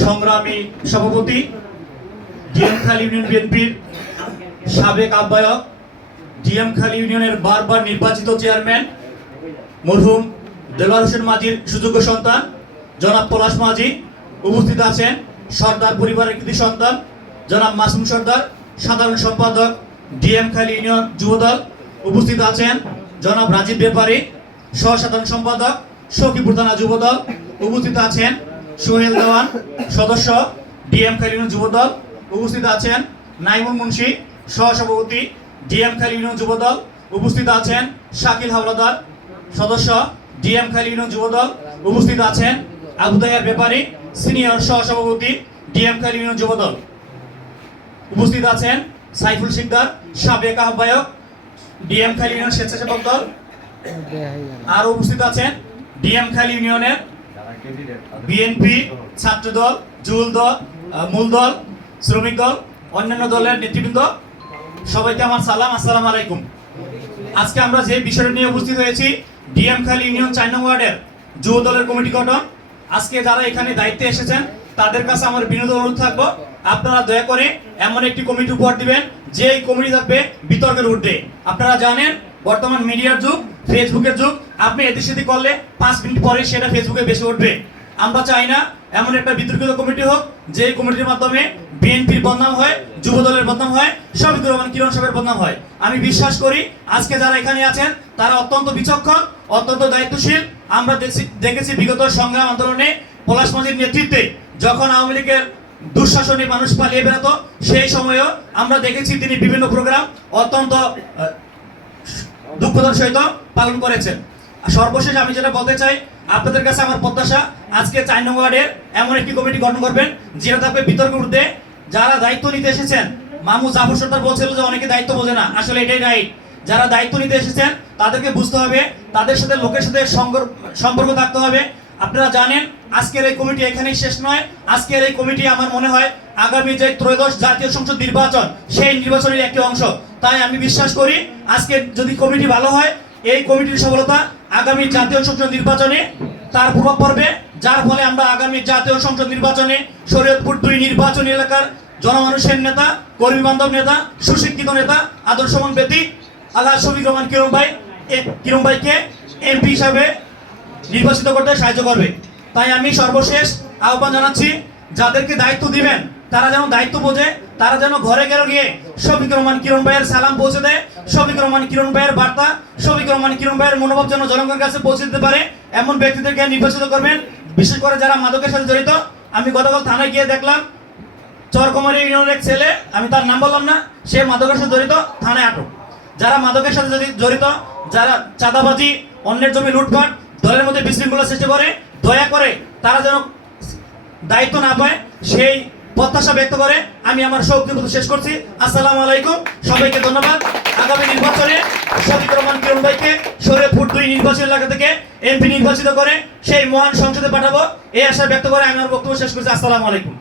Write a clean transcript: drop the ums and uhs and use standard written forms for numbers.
সংগ্রামী সভাপতি ডিএমখালী ইউনিয়ন বিএনপির সাবেক আহ্বায়ক, ডিএমখালী ইউনিয়নের বারবার নির্বাচিত চেয়ারম্যান মরহুম দেলোয়ার হোসেন মাঝির সুযোগ্য সন্তান জনাব পলাশ মাঝি। উপস্থিত আছেন সর্দার পরিবারের কৃতি সন্তান জনাব মাসুম সর্দার, সাধারণ সম্পাদক ডিএমখালী ইউনিয়ন যুবদল। উপস্থিত আছেন জনাব রাজীব ব্যাপারী, সহ সাধারণ সম্পাদক সখীপুর থানা যুবদল। উপস্থিত আছেন সোহেল দেওয়ান, সদস্য ডিএমখালী ইউনিয়ন যুবদল। উপস্থিত আছেন নাইমুল মুন্সি, সহসভাপতি ডিএমখালী ইউনিয়ন যুবদল। উপস্থিত আছেন শাকিল হাওলাদার, সদস্য ডিএমখালী ইউনিয়ন যুবদল। উপস্থিত আছেন আবু দায়ার ব্যাপারী, সিনিয়র সহসভাপতি ডিএমখালী ইউনিয়ন যুবদল। উপস্থিত আছেন সাইফুল শিকদার, সাবেক আহ্বায়ক ডিএমখালী ইউনিয়ন স্বেচ্ছাসেবক দল। আর উপস্থিত আছেন ডিএমখালী ইউনিয়নের বিএনপি, ছাত্র দল, যুল দল, মূল দল, শ্রমিক দল, অন্যান্য দলের নেতৃবৃন্দ। সবাইকে আমার সালাম, আসসালামু আলাইকুম। আজকে আমরা যে বিষয়টা নিয়ে উপস্থিত হয়েছি, ডিএমখালী ইউনিয়ন 4 নং ওয়ার্ডের যুব দলের কমিটি গঠন। আজকে যারা এখানে দায়িত্বে এসেছেন তাদের কাছে আমার বিনীত অনুরোধ থাকবো, আপনারা দয়া করে এমন একটি কমিটি উপহার দিবেন যে এই কমিটি থাকবে বিতর্কের ঊর্ধ্বে। আপনারা জানেন বর্তমান মিডিয়ার যুগ, ফেসবুকের যুগ। আপনি এতে সেটি করলে 5 মিনিট পরে সেটা ফেসবুকে বেশি উঠবে। আমরা চাই না এমন একটা বিতর্কিত কমিটি হোক যে কমিটির মাধ্যমে বিএনপির বদনাম হয়, যুব দলের বদনাম হয়, শফিকুর রহমান কিরণ সাহেবের বদনাম হয়। আমি বিশ্বাস করি আজকে যারা এখানে আছেন তারা অত্যন্ত বিচক্ষণ, অত্যন্ত দায়িত্বশীল। আমরা দেখেছি বিগত সংগ্রাম আন্দোলনে পলাশ মাঝির নেতৃত্বে যখন আওয়ামী লীগের দুঃশাসনে মানুষ পালিয়ে বেড়াতো, সেই সময়েও আমরা দেখেছি তিনি বিভিন্ন প্রোগ্রাম অত্যন্ত দুঃখতার সহিত পালন করেছেন। সর্বশেষ আমি যেটা বলতে চাই, আপনাদের কাছে আমার প্রত্যাশা আজকে 4 নং ওয়ার্ডের এমন একটি কমিটি গঠন করবেন যেটা থাকবে বিতর্কের ঊর্ধ্বে। যারা দায়িত্ব নিতে এসেছেন, মামু জাফর সর্দার বলছিল যে অনেকে দায়িত্ব বোঝে না, আসলে এটাই রাইট। যারা দায়িত্ব নিতে এসেছেন তাদেরকে বুঝতে হবে, তাদের সাথে লোকের সাথে সম্পর্ক থাকতে হবে। আপনারা জানেন আজকের এই কমিটি এখানেই শেষ নয়। আজকের এই কমিটি আমার মনে হয় আগামী যে ত্রয়োদশ জাতীয় সংসদ নির্বাচন, সেই নির্বাচনের একটি অংশ। তাই আমি বিশ্বাস করি আজকে যদি কমিটি ভালো হয়, এই কমিটির সফলতা আগামী জাতীয় সংসদ নির্বাচনে তার প্রভাব পড়বে, যার ফলে আমরা আগামী জাতীয় সংসদ নির্বাচনে শরীয়তপুর 2 নির্বাচনী এলাকার জনমানুষের নেতা, কর্মী বান্ধব নেতা, সুশিক্ষিত নেতা, আদর্শবান ব্যক্তি আল্লাহ শফিকুর রহমান কিরণ ভাইকে এমপি হিসাবে নির্বাচিত করতে সাহায্য করবে। তাই আমি সর্বশেষ আহ্বান জানাচ্ছি, যাদেরকে দায়িত্ব দিবেন তারা যেন দায়িত্ব বোঝে, তারা যেন ঘরে ঘরে গিয়ে শফিকুর রহমান কিরণ ভাইয়ের সালাম পৌঁছে দেয়, শফিকুর রহমান কিরণ ভাইয়ের বার্তা, শফিকুর রহমান কিরণ ভাইয়ের মনোভাব যেন জনগণের কাছে পৌঁছে দিতে পারে এমন ব্যক্তিদেরকে নির্বাচিত করবেন। বিশেষ করে যারা মাদকের সাথে জড়িত। আমি গতকাল থানায় গিয়ে দেখলাম চরকুমারী ইউনিয়নের এক ছেলে, আমি তার নাম বললাম না, সে মাদকের সাথে জড়িত, থানায় আটক। যারা মাদকের সাথে জড়িত, যারা চাঁদাবাজি, অন্যের জমি লুটপাট, দলের মধ্যে বিশৃঙ্খলা সৃষ্টি করে, দয়া করে তারা যেন দায়িত্ব না পায়, সেই প্রত্যাশা ব্যক্ত করে আমি আমার বক্তব্য শেষ করছি। আসসালামু আলাইকুম, সবাইকে ধন্যবাদ। আগামী নির্বাচনে শফিকুর রহমান কিরণ ভাইকে শরীয়তপুর 2 নির্বাচনী এলাকা থেকে এমপি নির্বাচিত করে সেই মহান সংসদে পাঠাবো, এই আশা ব্যক্ত করে আমি আমার বক্তব্য শেষ করছি। আসসালামু আলাইকুম।